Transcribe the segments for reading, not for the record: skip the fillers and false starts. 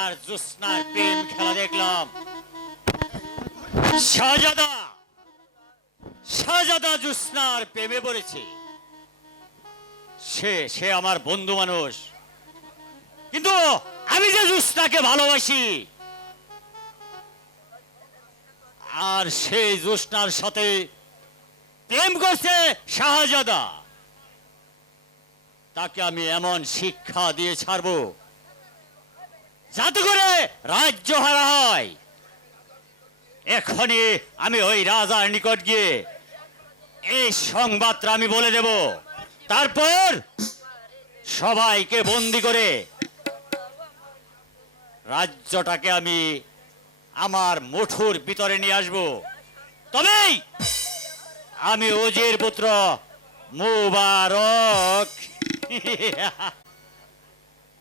আর জোৎস্নার প্রেম খেলা দেখলাম। শাহজাদা শাহজাদা জোৎস্নার প্রেমে পড়েছে। সে সে আমার বন্ধু মানুষ, কিন্তু আমি যে জোৎস্নাকে ভালোবাসি আর সেই জোৎস্নার সাথে প্রেম করছে শাহজাদা, তাকে আমি এমন শিক্ষা দিয়ে ছাড়বো যাতে করে রাজ্য হারা হয়। এখনই আমি ওই রাজার নিকট গিয়ে এই সংবাদটা আমি বলে দেব, তারপর সবাইকে বন্দি করে রাজ্যটাকে আমি আমার মুঠোর ভিতরে নিয়ে আসব। তবেই আমি ওজির পুত্র মুবারক।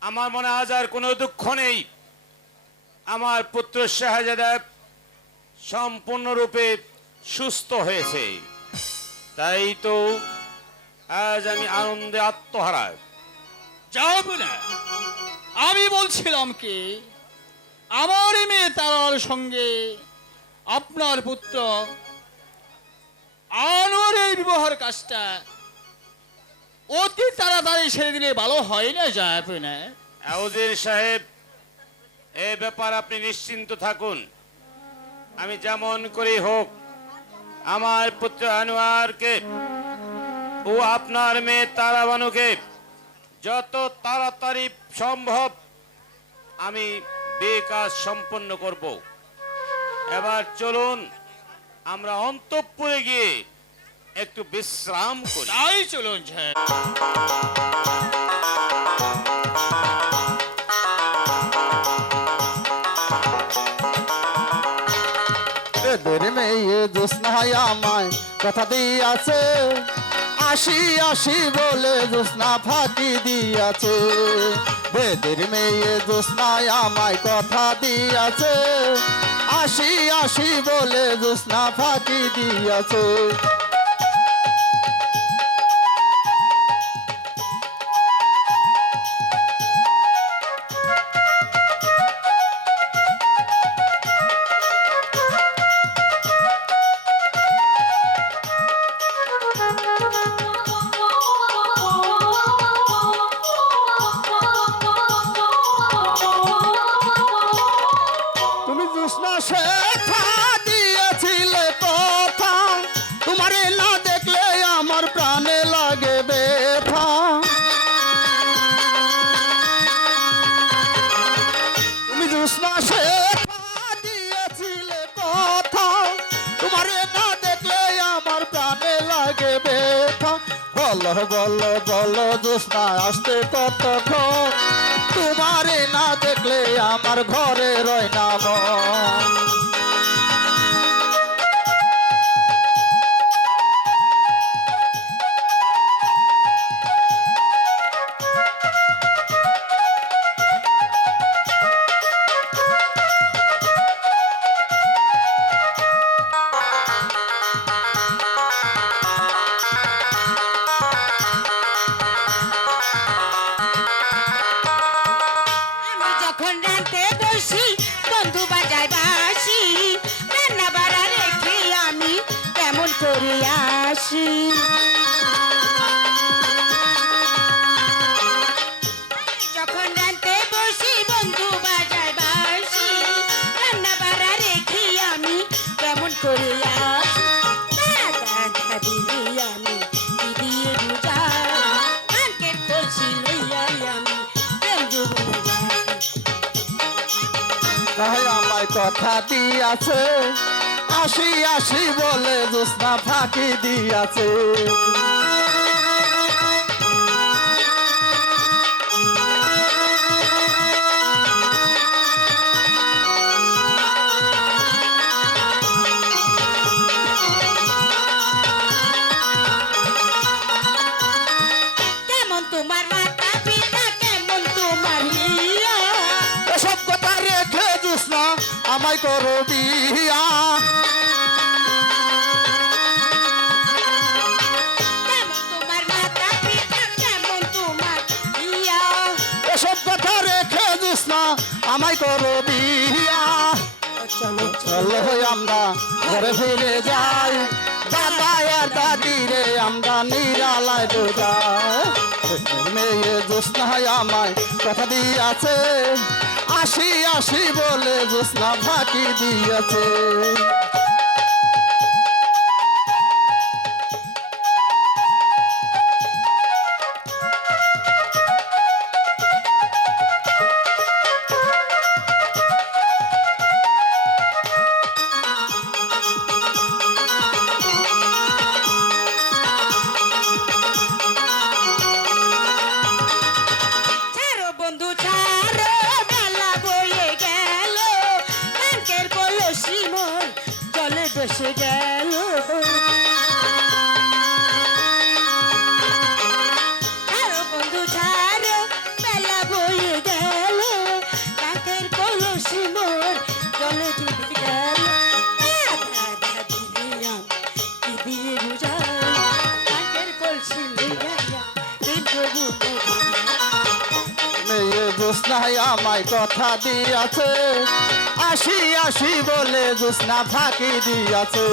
আমার মনে আজ আর কোনো দুঃখ নেই। আমার পুত্র শাহজাদা সম্পূর্ণরূপে সুস্থ হয়েছে, তাই তো আজ আমি আনন্দে আত্মহারা। যাব না, আমি বলছিলাম কি আমার মেয়ে তারার সঙ্গে আপনার পুত্র আনোয়ারের বিবাহের কাজটা অতি তাড়াতাড়ি সেরে দিলে ভালো হয় না? যাব না আউজির সাহেব, এ ব্যাপার আপনি নিশ্চিন্ত থাকুন। আমি যেমন করেই হোক আমার পুত্র আনোয়ারকে ও আপনার মেয়ে তারাবানুকে যত তাড়াতাড়ি সম্ভব আমি বেকাজ সম্পন্ন করব। এবার চলুন আমরা অন্তঃপুরে গিয়ে একটু বিশ্রাম করি। তাই চলুন সাহেব। এদের মেয়ে জোৎস্নায় আমায় কথা দিয়াছে, আসি আসি বলে জোৎস্না ফাঁকি দিয়াছে। বেদের মেয়ে জোৎস্নায় আমায় কথা দিয়াছে, আসি আসি বলে জোৎস্না ফাঁকি দিয়াছে। তুমি জোৎস্না শেখা দিয়েছিলে কথা, তোমারে না দেখলে আমার প্রাণে লাগে ব্যথা। তুমি জোৎস্না শেখা দিয়েছিলে কথা, তোমারে না দেখলে আমার প্রাণে লাগে ব্যথা। বলো বলো বলো জোৎস্না আসতে কতক্ষণ, তোমারে না দেখলে আমার ঘরে রয় না মন। আমি যখন রাতে বসি বন্ধু বাজায় বাসি, রান্না বাড়া রেখে আমি কেমন করে আসি। আমি যখন রাতে বসি বন্ধু বাজায় বাসি, রান্না বাড়া রেখে আমি কেমন করে আসি। দাদা দাদি আমি দিদিয়ে বুঝাই, আঙ্কের কলসি লইয়াই আমি প্রেম যুবন যাই। তাই আমায় কথা দিয়াছে, আসি আসি বলে জোৎস্না ফাঁকি দিয়াছে। কেমন তোমার মাতা পিতা, কেমন তোমার হিয়া, এসব কথা রেখে জোৎস্না আমায় করো বিয়া। কেমন তোমার মাতা পিতা, কেমন তোমার হিয়া, এসব কথা রেখে জোৎস্না আমায় করো চলো আমরা ঘরে ফিরে যাই, দাদা আর দাদি রে আমরা নিরালায় বোঝাই। মেয়ে জ্যোৎস্নায় আমায় কথা দিয়াছে, আসি আসি বলে জ্যোৎস্না ফাঁকি দিয়েছে। ছাড়ো বন্ধু ছাড়ো, বেলা বয়ে গেল, কাঙ্কের কলসি মোর জলে বসে গেল। ছাড়ো বন্ধু ছাড়ো, বেলা বয়ে গেল, কাঙ্কের কলসি মোর জলে ডুবে গেল। দাদা দিলাম কি দিয়ে বুঝাই, কাঙ্কের কলসি লইয়া দিন প্রভু মেয়ে জ্যোৎস্নায় আমায় কথা দিয়াছে, আসি আসি বলে জ্যোৎস্না ফাঁকি দিয়াছে।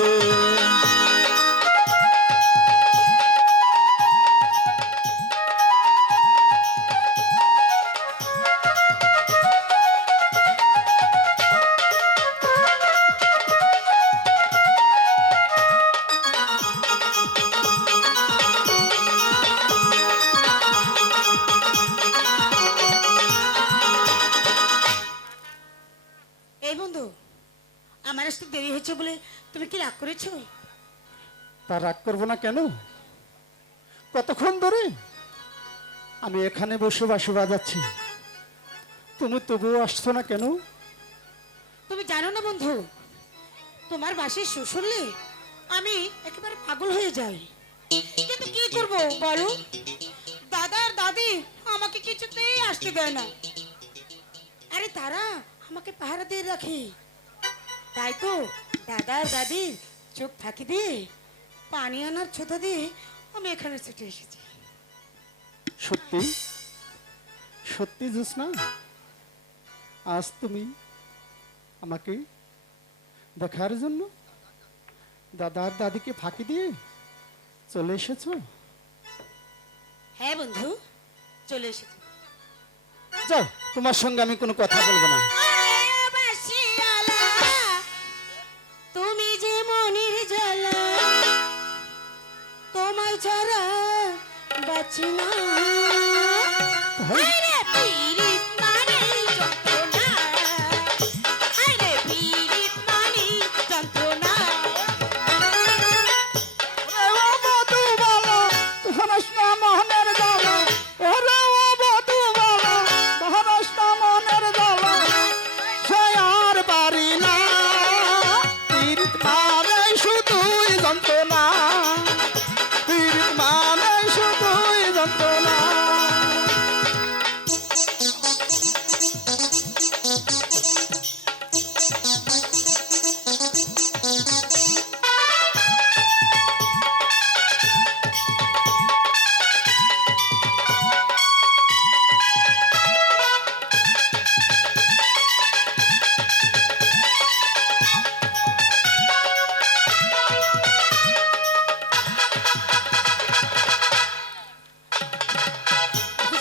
এই বন্ধু, আমার আসতে দেরি হচ্ছে বলে তুমি কি রাগ করেছো? তা রাগ করবো না কেন? কতক্ষণ ধরে আমি এখানে বসে বাঁশি বাজাচ্ছি, তুমি তবুও আসছো না কেন? তুমি জানো না বন্ধু, তোমার বাসির সুর শুনলে আমি একেবারে পাগল হয়ে যাই। কিন্তু কি করব বলো, দাদা আর দাদি আমাকে কিছুতেই আসতে দেয় না। আরে তারা আমাকে পাহারা দিয়ে রাখে, তাই তো দাদা আর দাদির চোখ ফাঁকি দিয়ে পানি আনার ছোটা দিয়ে আমি এখানে ছুটে এসেছি। সত্যি সত্যি জ্যোৎস্না, আজ তুমি আমাকে দেখার জন্য দাদা আর দাদিকে ফাঁকি দিয়ে চলে এসেছো? হ্যাঁ বন্ধু, চলে এসেছি। যাও, তোমার সঙ্গে আমি কোনো কথা বলবো না। আরে বাঁশিওয়ালা, তুমি যে মনির জ্বালা, তোমায় ছাড়া বাঁচি না। আরে পীড়িত মানে যন্ত্রণা, আরে পীড়িত মানে যন্ত্রণা।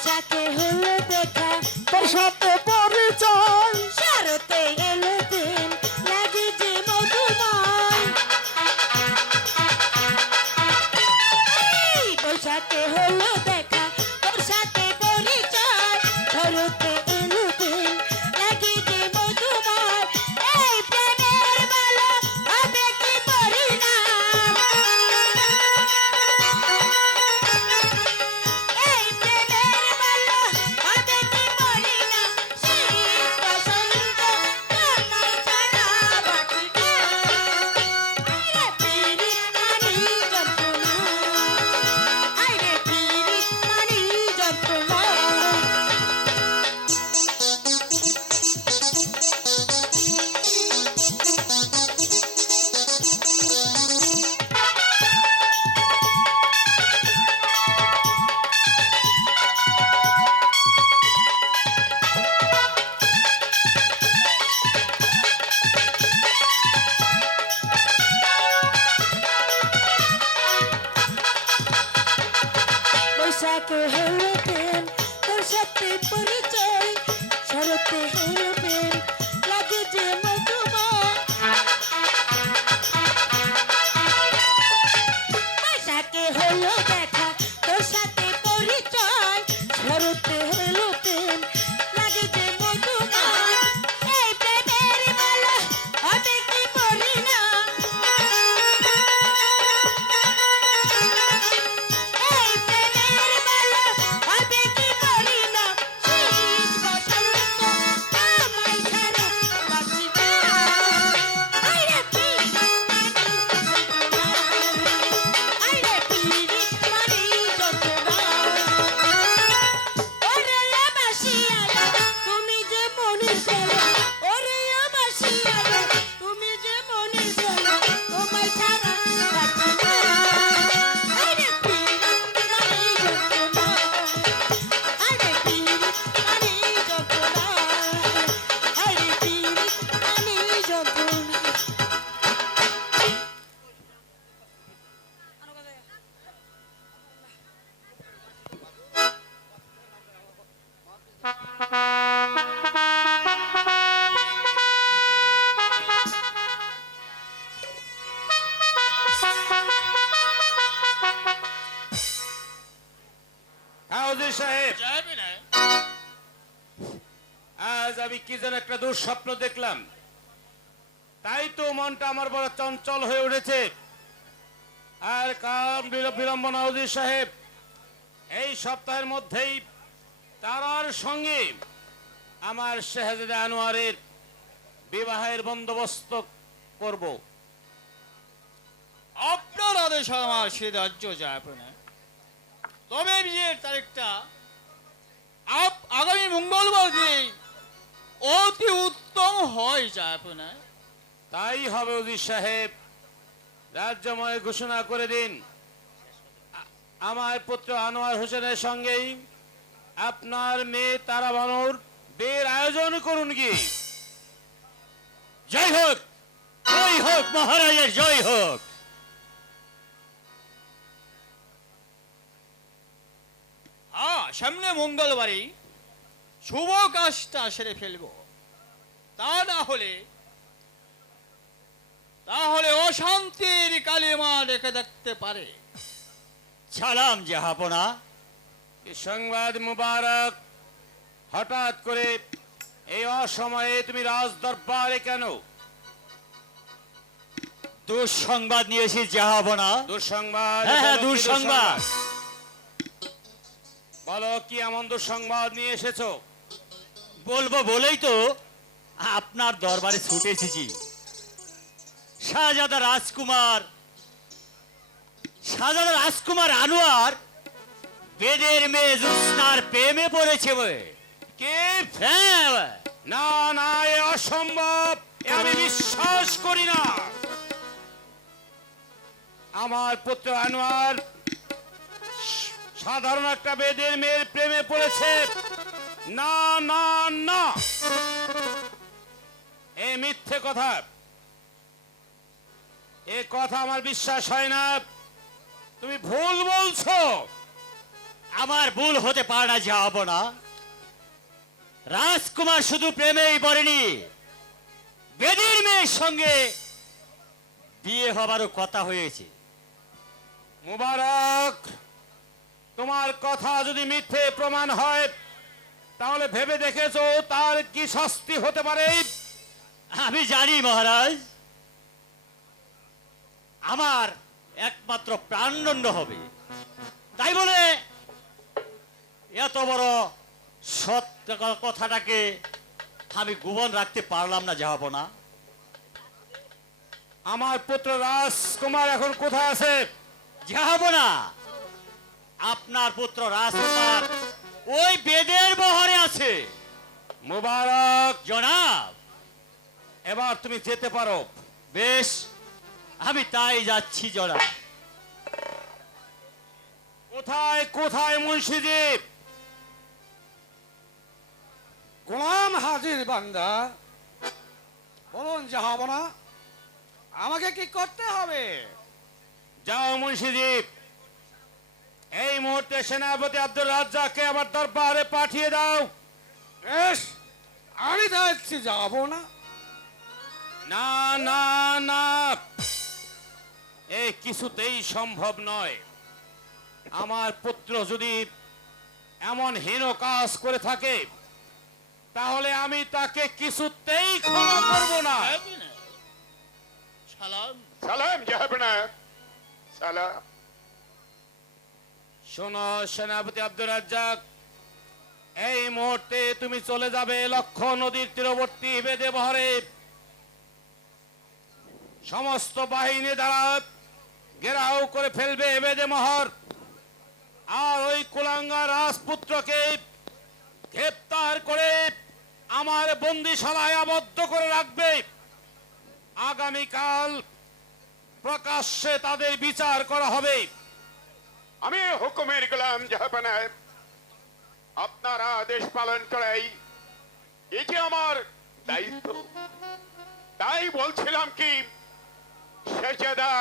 যাকে হলো দেখা তোর সাথে পরিচয়, শরতে এলো দিন লাগে যে মধুময়। এই বৈশাখে হলো দেখা, তোর সাথে পরিচয়, শরতে এলো দিন লাগে যে মধুময়। এই প্রেমের ভালো হবে কি পরিণাম, এই প্রেমের ভালো হবে কি পরিণাম। শীত বসন্ত তোমায় ছাড়া বাঁচি না। আরে পীড়িত মানে যন্ত্রণা, আরে পীড়িত বৈশাখে হলো প্রেম তোর সাথে পরিচয় শরতে হলো প্রেম লাগে যে মধুময় বৈশাখে হলো দেখা তোর সাথে পরিচয় শরতে হলো প্রেম লাগে যে মধুময় এই প্রেমের মালা হবে কি পরিণাম এই প্রেমের মালা হবে কি পরিণাম শীত বসন্ত আমায় ছাড়া বাঁচি না আইরে পিরিত মারি যতনা ওরে বাসিয়ালা তুমি যে মনের জ্বালা ওরে বাসিয়ালা তুমি যে মনের জ্বালা তোমায় ছাড়া বাঁচি না আইরে পিরিত মারি যতনা আইরে পিরিত মারি যতনা আইরে পিরিত মারি যতনা হ্যাঁ হুজুর সাহেব, জয় বিনয়। আজ আমি কি যেন একটা দুঃস্বপ্ন দেখলাম, তাই তো মনটা আমার বড় চঞ্চল হয়ে উঠেছে। আর কাম বিলম্ব না হুজুর সাহেব, এই সপ্তাহের মধ্যেই তারার সঙ্গে আমার শাহজাদা আনোয়ারের বিবাহের বন্দোবস্ত করব। আপনার আদেশ আমার সে রাজ্য যায় বিনয়। তবে বিয়ের তারিখটা আগামী মঙ্গলবার দিন অতি উত্তম হয় যায় বিনয়। তাই হবে হুজুর সাহেব, রাজ্যময় ঘোষণা করে দিন আমার পুত্র আনোয়ার হোসেনের সঙ্গেই আপনার মেয়ে তারা বানুর বিয়ের আয়োজন করুন কি। জয় হোক, জয় হোক, মহারাজের জয় হোক। হ্যাঁ, সামনে মঙ্গলবারই শুভ কাজটা সেরে ফেলবো। তা না হলে তাহলে অশান্তির কালিমা রেখে দেখতে পারে। সালাম জাহাপনা। এই সংবাদ মুবারক, হঠাৎ করে এই অসময়ে তুমি রাজ দরবারে কেন? দুঃসংবাদ নিয়ে এসেছি জাহাপনা। দুঃসংবাদ? হ্যাঁ, বলো কি দুঃসংবাদ। বলো কি এমন দুঃসংবাদ নিয়ে এসেছো? বলবো বলেই তো আপনার দরবারে ছুটে এসেছি। শাহজাদা রাজকুমার আনোয়ার বেদের মেয়ে জোৎস্নার প্রেমে পড়েছে বলে। কে? হ্যাঁ, না না, এ অসম্ভব, এ আমি বিশ্বাস করি না। আমার পুত্র আনোয়ার সাধারণ একটা বেদের মেয়ের প্রেমে পড়েছে? না না না, এ মিথ্যে কথা, এ কথা আমার বিশ্বাস হয় না। তুমি ভুল বলছো। আমার ভুল হতে পারে না জাহাপনা। রাজকুমার শুধু প্রেমেই পড়েনি, বেদের মেয়ের সঙ্গে বিয়ে হবারও কথা হয়েছে। মুবারক, তোমার কথা যদি মিথ্যে প্রমাণ হয় তাহলে ভেবে দেখেছো তার কি শাস্তি হতে পারে? আমি জানি মহারাজ, আমার একমাত্র প্রাণদণ্ড হবে। তাই বলে এত বড় সত্য কথাটাকে আমি গোপন রাখতে পারলাম না জাহাপনা। আমার পুত্র রাজকুমার এখন কোথায় আছে? জাহাপনা, আপনার পুত্র রাজকুমার ওই বেদের বহরে আছে। মুবারক, জনাব, এবার তুমি যেতে পারো। বেশ, আমি তাই যাচ্ছি জনাব। কোথায় কোথায় মুন্সিদীপ? গোলাম হাজির বান্দা, বলুন জাহাবনা, আমাকে কি করতে হবে? যাও মুন্সিদীপ, এই মুহূর্তে সেনাপতি আব্দুল রাজ্জাককে আমার দরবারে পাঠিয়ে দাও। বেশ, আমি যাচ্ছি, যাব না। না না না, এই কিছুতেই সম্ভব নয়। আমার পুত্র যদি এমন হীন কাজ করে থাকে তাহলে আমি তাকে কিছুতেই ক্ষমা করব না। সালাম। সালাম জাহাপনা, সালাম। শোনো সেনাপতি আব্দুল রাজ্জাক, এই মুহূর্তে তুমি চলে যাবে লক্ষ্য নদীর তীরবর্তী বেদে বহরে। সমস্ত বাহিনী দ্বারা ঘেরাও করে ফেলবে বেদে মহর, আর ওই কুলাঙ্গা রাজপুত্রকে গ্রেপ্তার করে আমার বন্দিশালায় আবদ্ধ করে রাখবে। আগামীকাল প্রকাশ্যে তাদের বিচার করা হবে। আমি হুকুমের গোলাম জাহাপনা, আপনার আদেশ পালন করাই এই যে আমার দায়িত্ব। তাই বলছিলাম কি, শেহজাদা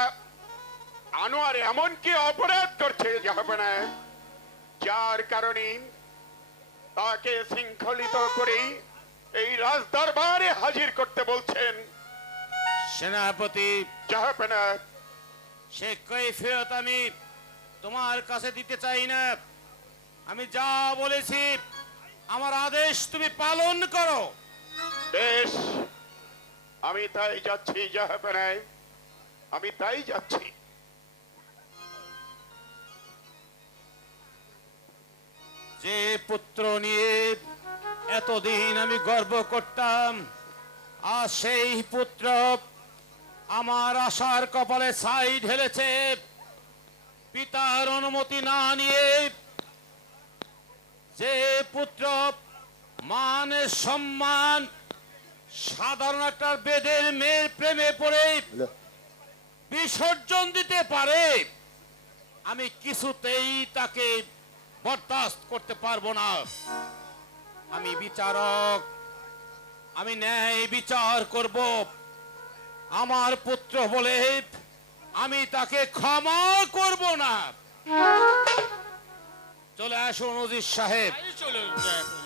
আনোয়ার এমন কি অপরাধ করছে জাহাপনা, যার কারণে তাকে শৃঙ্খলিত করে এই রাজদরবারে হাজির করতে বলছেন সেনাপতি, জাহাপনা। সে কৈফিয়ত আমি তোমার কাছে দিতে চাই না। আমি যা বলেছি আমার আদেশ তুমি পালন করো। বেশ, আমি তাই যাচ্ছি জাহাপনা, আমি তাই যাচ্ছি। যে পুত্র নিয়ে এতদিন আমি গর্ব করতাম, আর সেই পুত্র আমার আশার কপালে ছাই ঢেলেছে। পিতার অনুমতি না নিয়ে যে পুত্র মানের সম্মান সাধারণ একটা বেদের মেয়ের প্রেমে পড়ে বিসর্জন দিতে পারে, আমি কিছুতেই তাকে বরদাস্ত করতে পারবো না। আমি বিচারক, আমি ন্যায় বিচার করব। আমার পুত্র বলে আমি তাকে ক্ষমা করব না। চলে আসুন ওজির সাহেব। তাই চলুন জাহাপনা।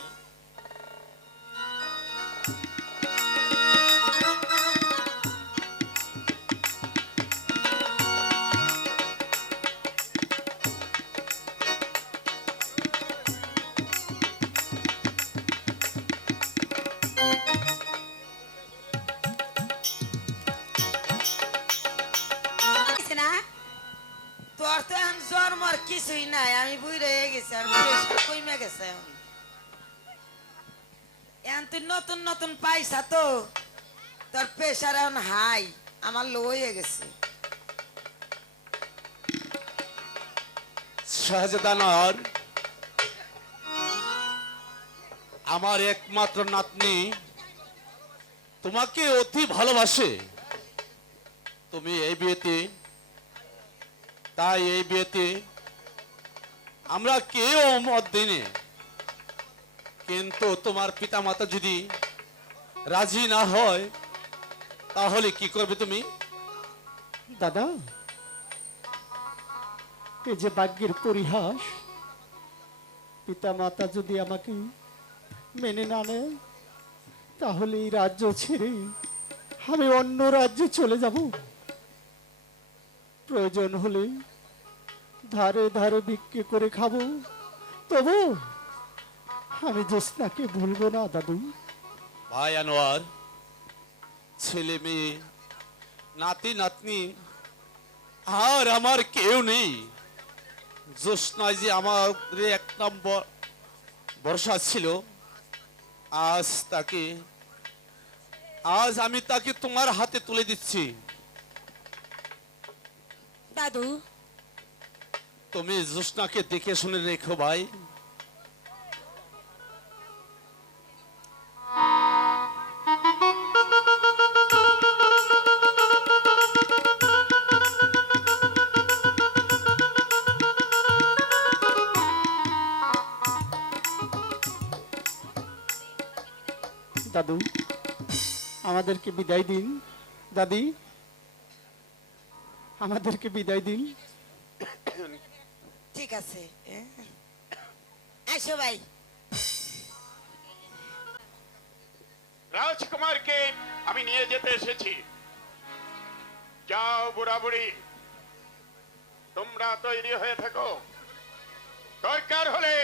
না তোর তো এখন জন্মর কিছুই নাই, আমি বুড়ে হয়ে গেছি আর প্রেশার কমে গেছে। এখন তুই নতুন নতুন পাইছা তো, তোর প্রেশার এখন হাই, আমার লো হয়ে গেছে। শাহজাদানার আমার একমাত্র নাতনি তোমাকে অতি ভালোবাসে। তুমি এই বিয়েতে, তাই এই বিয়েতে আমরা কেউ মত দিনে, কিন্তু তোমার পিতামাতা যদি রাজি না হয় তাহলে কি করবে তুমি? দাদা, এ যে ভাগ্যের পরিহাস, পিতা মাতা যদি আমাকে মেনে না নেয় তাহলে এই রাজ্য ছেড়ে আমি অন্য রাজ্যে চলে যাব। প্রয়োজন হলে ধারে ধারে বিক্রি করে খাবো, তবু আমি জ্যোৎস্নাকে ভুলবো না দাদু। ভাই আনোয়ার, ছেলে মেয়ে নাতি নাতনি আর আমার কেউ নেই। জ্যোৎস্নায় যে আমার এক নম্বর ভরসা ছিল, আজ আমি তাকে তোমার হাতে তুলে দিচ্ছি। দাদু, তুমি জ্যোৎস্নাকে দেখে শুনে রেখো ভাই। দাদু, আমাদেরকে বিদায় দিন। দাদি, আমাদেরকে বিদায় দিন। ঠিক ঠিক আছে আসো ভাই রাজকুমারকে আমি নিয়ে যেতে এসেছি। যাও বুড়া বুড়ি, তোমরা তৈরি হয়ে থাকো, দরকার হলে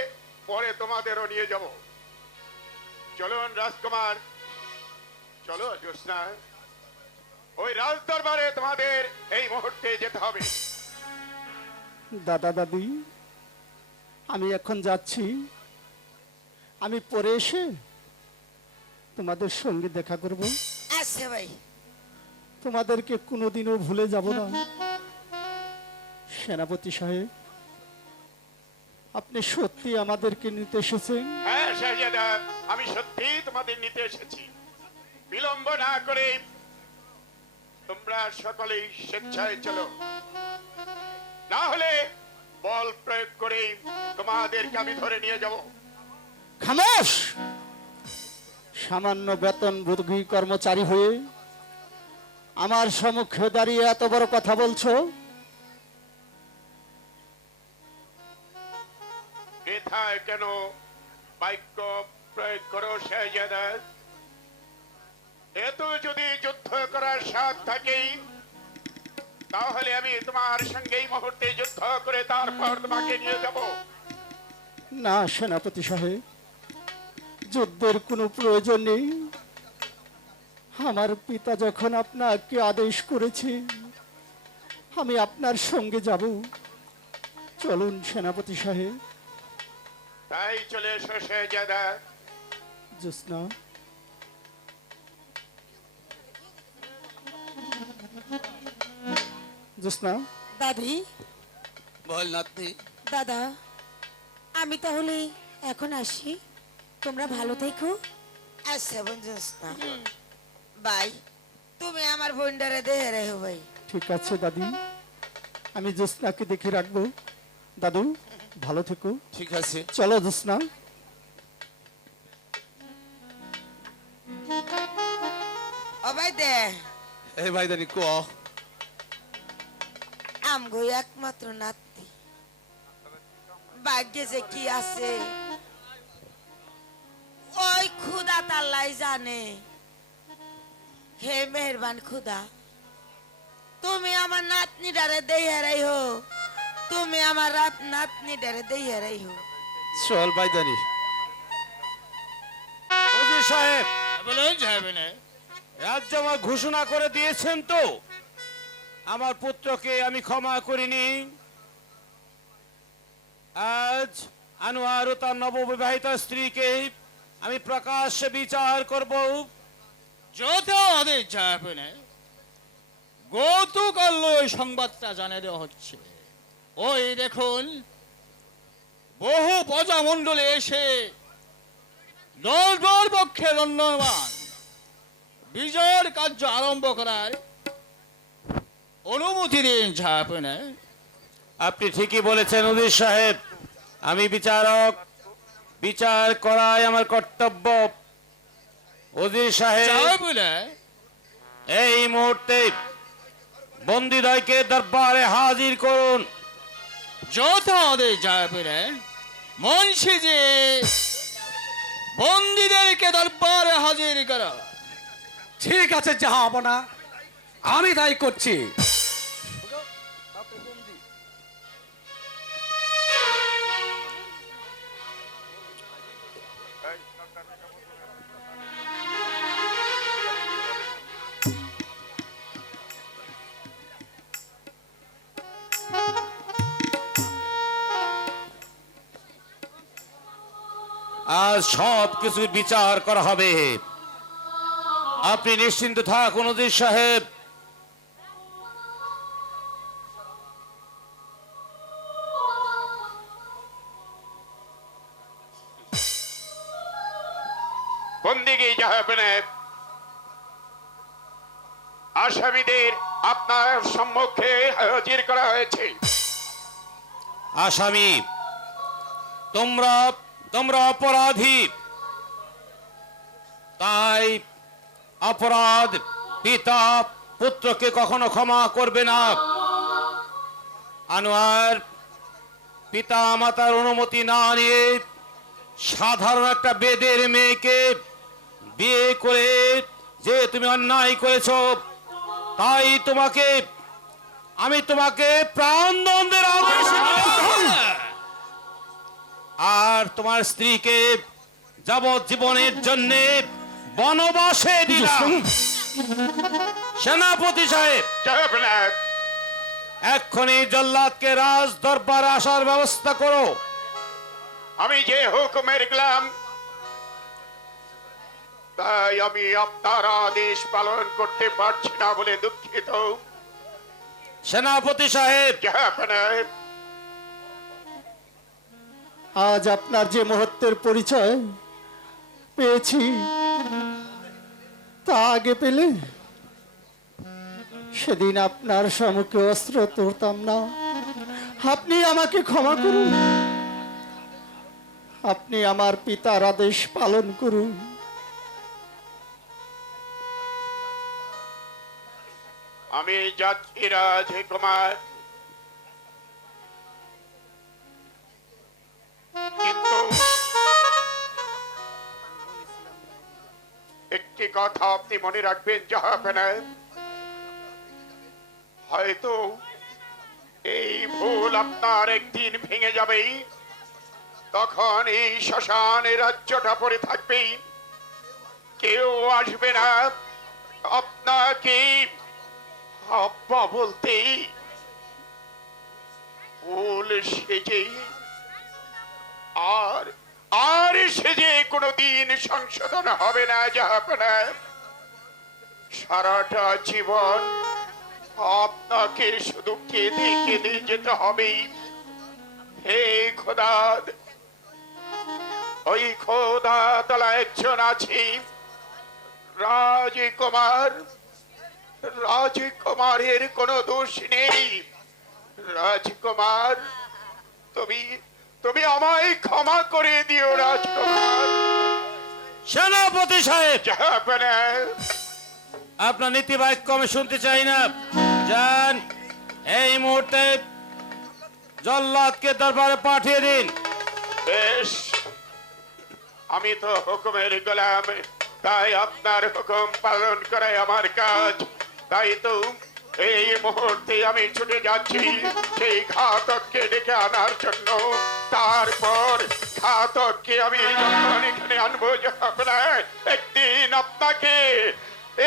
পরে তোমাদেরও নিয়ে যাব। চলুন রাজকুমার, চলো জ্যোৎস্না, ওই রাজ দরবারে তোমাদের এই মুহূর্তে যেতে হবে। দাদা দাদি, আমি এখন যাচ্ছি। আমি পরে এসে তোমাদের সঙ্গে দেখা করব। আচ্ছা ভাই তোমাদেরকে কোনোদিনও ভুলে যাব না। সেনাপতি সাহেব, আপনি সত্যি আমাদেরকে নিতে এসেছেন? হ্যাঁ শাহজাদা, আমি সত্যি তোমাদের নিতে এসেছি। বিলম্ব না করে তোমরা সকলেই স্বেচ্ছায় চলো, না হলে বল প্রয়োগ করে তোমাদেরকে আমি ধরে নিয়ে যাব। খামোশ! সামান্য বেতনভোগী কর্মচারী হয়ে আমার সম্মুখে দাঁড়িয়ে এত বড় কথা বলছো? বৃথায় কেন বাক্য প্রয়োগ করো শাহজাদা? এত যদি যুদ্ধ করার স্বাদ থাকেই, তাহলে আমি তোমার সঙ্গে এই মুহূর্তে যুদ্ধ করে তারপর তোমাকে নিয়ে যাব। না সেনাপতি সাহেব, যুদ্ধের কোনো প্রয়োজন নেই। আমার পিতা যখন আপনাকে আদেশ করেছে, আমি আপনার সঙ্গে যাব। চলুন সেনাপতি সাহেব। তাই চলে এসো শাহজাদা। জ্যোৎস্না, জ্যোৎস্না, দাদি, বল নাতনি। দাদা, আমি তাহলে এখন আসি, তোমরা ভালো থেকো। আচ্ছা বন্ধু ভাই, তুমি আমার বোনটারে দেখে রেখো ভাই। ঠিক আছে দাদি, আমি জ্যোৎস্নাকে দেখে রাখবো। দাদু, ভালো থেকো। ঠিক আছে। চলো জ্যোৎস্না। ও ভাই দে, এই ভাইদানি ক। আমগো একমাত্র নাতি, ভাগ্যে যে কি আছে ওই খুদা তাল্লাই জানে। হে মেহরবান খুদা, তুমি আমার নাতনি ডারে দেই হারাই হো, তুমি আমার নাতনি ডারে দেই হারাই হো। চল ভাইদানি। ওজি সাহেব, বলুন সাহেব না, রাজ্য আমার ঘোষণা করে দিয়েছেন তো আমার পুত্রকে আমি ক্ষমা করিনি। আজ আনোয়ার ও তার নববিবাহিত স্ত্রীকে আমি প্রকাশ্যে বিচার করব। যত আদেশ সাহেব না, গতকাল ওই সংবাদটা জানিয়ে দেওয়া হচ্ছে। ওই দেখুন, বহু প্রজামণ্ডলে এসে দলবল পক্ষে ধন্যবান বিজয়ের কার্য আরম্ভ করার অনুমতি দিন সাহেব না। আপনি ঠিকই বলেছেন উজির সাহেব, আমি বিচারক, বিচার করাই আমার কর্তব্য। উজির সাহেব, সাহেব না, এই মুহূর্তে বন্দীদ্বয়কে দরবারে হাজির করুন। যত আদেশ সাহেব না, মুন্সি যে বন্দীদেরকে দরবারে হাজির করা। ঠিক আছে জাহাপনা, আমি তাই করছি। আজ সব কিছুর বিচার করা হবে। আপনি নিশ্চিন্ত থাকুন উজির সাহেব। বন্দিগি জাহাপনা, আসামিদের আপনার সম্মুখে হাজির করা হয়েছে। আসামি, তোমরা তোমরা অপরাধী, তাই অপরাধ পিতা পুত্রকে কখনো ক্ষমা করবে না। আনোয়ার, পিতা মাতার অনুমতি না নিয়ে সাধারণ একটা বেদের মেয়েকে বিয়ে করে যে তুমি অন্যায় করেছো, তাই আমি তোমাকে প্রাণদণ্ডের আদেশ দিলাম। আর তোমার স্ত্রীকে যাবজ্জীবনের জন্য বনবাসে দিলাম। সেনাপতি সাহেব, জয়পনা এক্ষুনি জল্লাদকে রাজ দরবারে আসার ব্যবস্থা করো। আমি যে হুকুমের গেলাম তাই আমি আপনার আদেশ পালন করতে পারছি না বলে দুঃখিত। সেনাপতি সাহেব, জয়পনা আজ আপনার যে মুহূর্তের পরিচয় পেয়েছি তা আগে পেলে সেদিন আপনার সম্মুখে অস্ত্র তুলতাম না। আপনি আমাকে ক্ষমা করুন, আপনি আমার পিতার আদেশ পালন করুন। আমি যাচ্ছি রাজকুমার, কিন্তু একটি কথা আপনি মনে রাখবেন জাহাপনা, হয়তো এই ভুল আপনার একদিন ভেঙে যাবে, তখন এই শ্মশানে রাজ্যটা পড়ে থাকবে, কেউ আসবে না আপনাকে আব্বা বলতে। ভুল সেজে আর আর সেজে কোনোদিন সংশোধন হবে না জাহাপনা। সারাটা জীবন আপনাকে শুধু কেঁদে কেঁদে যেতে হবে। হে খোদা, ওই খোদা তালা একজন আছে, রাজকুমারের কোনো দোষ নেই। রাজকুমার, তুমি আমায় ক্ষমা করে দিও রাজকুমার। সেনাপতি সাহেব, জাহাপনা আপনার নীতি বাক্য আমি শুনতে চাই না। যান, এই মুহূর্তে জল্লাদকে দরবারে পাঠিয়ে দিন। বেশ, আমি তো হুকুমের গোলাম, তাই আপনার হুকুম পালন করাই আমার কাজ। তাই তো এই মুহূর্তে আমি ছুটে যাচ্ছি সেই ঘাতককে ডেকে আনার জন্য। তারপর ঘাতককে আমি যখন এখানে আনবো, একদিন আপনাকে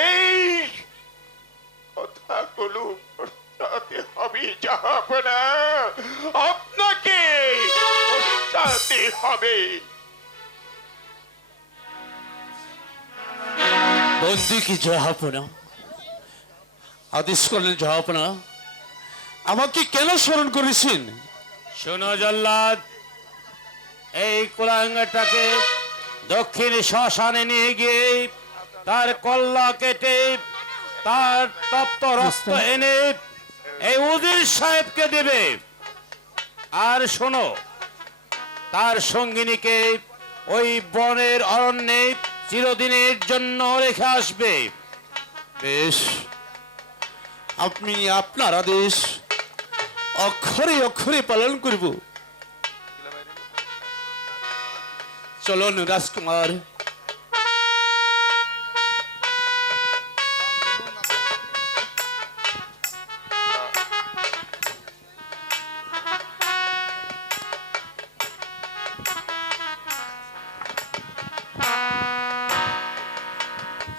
এই কথাগুলো পড়তে হবে জাহাপনা, আপনাকে পড়তে হবে। বন্দী কি জাহাপনা, আদেশ করলেন জাহাপনা, আমাকে কেন স্মরণ করেছেন? শোনো জল্লাদ, এই কুলাঙ্গাটাকে দক্ষিণ শ্মশানে নিয়ে গিয়ে তার কল্লা কেটে তার তপ্ত রক্ত এনে এই উজির সাহেবকে দেবে। আর শোনো, তার সঙ্গিনীকে ওই বনের অরণ্যে চিরদিনের জন্য রেখে আসবে। বেশ, আপনি আপনার আদেশ অক্ষরে অক্ষরে পালন করব। চলুন রাজকুমার।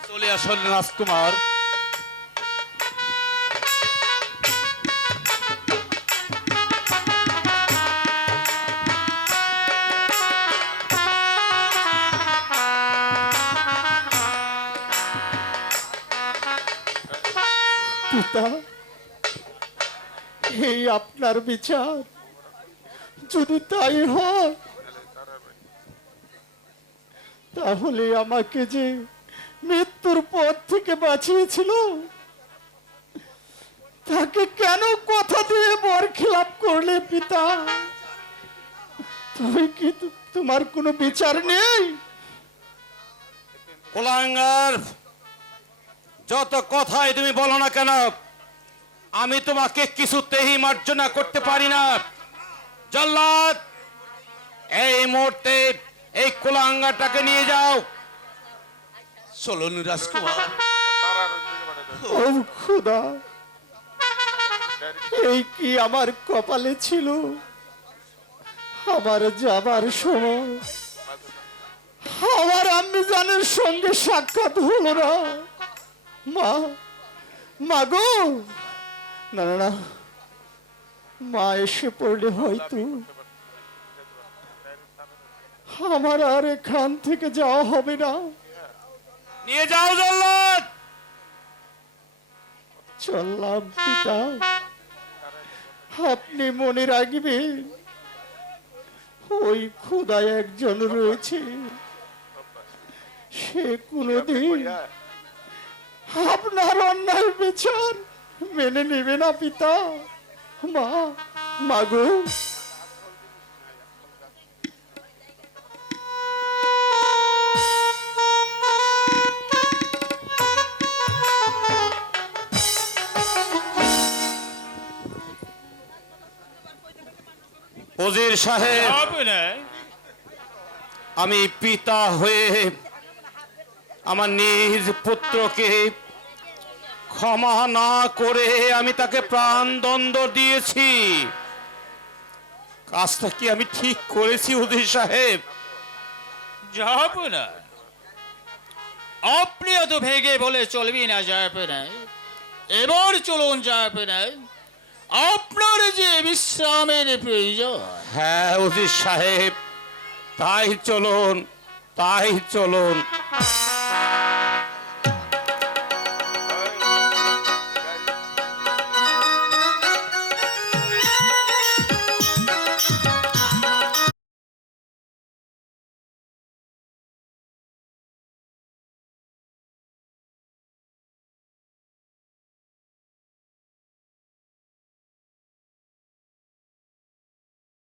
চলে আসুন রাজকুমার। পিতা, এই আপনার বিচার, যদি তাই হয় তাহলে আমাকে যে মৃত্যুর পথ থেকে বাঁচিয়েছিল তাকে কেন কথা দিয়ে বরখিলাপ করলে পিতা? তবে কি তোমার কোনো বিচার নেই? কুলাঙ্গার, যত কথাই তুমি বলো না কেন, আমি তোমাকে কিছুতেই মার্জনা করতে পারি না। জল্লাদ, এই মুহূর্তে এই কুলাঙ্গাটাকে নিয়ে যাও। চলুন রাজকুমার। ও খুদা, এই কি আমার কপালে ছিল? আমার যাবার সময় আমার আম্মি জানের সঙ্গে সাক্ষাৎ হলো না। মা, মা গো, না না না, মা এসে পড়লে হয়তো আমার আর এখান থেকে যাওয়া হবে না। নিয়ে যাও জল্লাদ। চললাম পিতা, আপনি মনে রাখবেন ওই খুদায় একজন রয়েছে, সে কোনদিন আপনার অন্যায় বিচার মেনে নেবে না পিতা। মা, মাগো, ওজির সাহেব, আমি পিতা হয়ে আমার নিজ পুত্রকে ক্ষমা না করে আমি তাকে প্রাণদণ্ড দিয়েছি। কাজটা কি আমি ঠিক করেছি ওজির সাহেব? যাবে না, আপনি এত ভেগে বলে চলবি না যাবে না। এবার চলুন যাবে না, আপনার যে বিশ্রামের প্রয়োজন। হ্যাঁ ওজির সাহেব, তাই চলুন, তাই চলুন।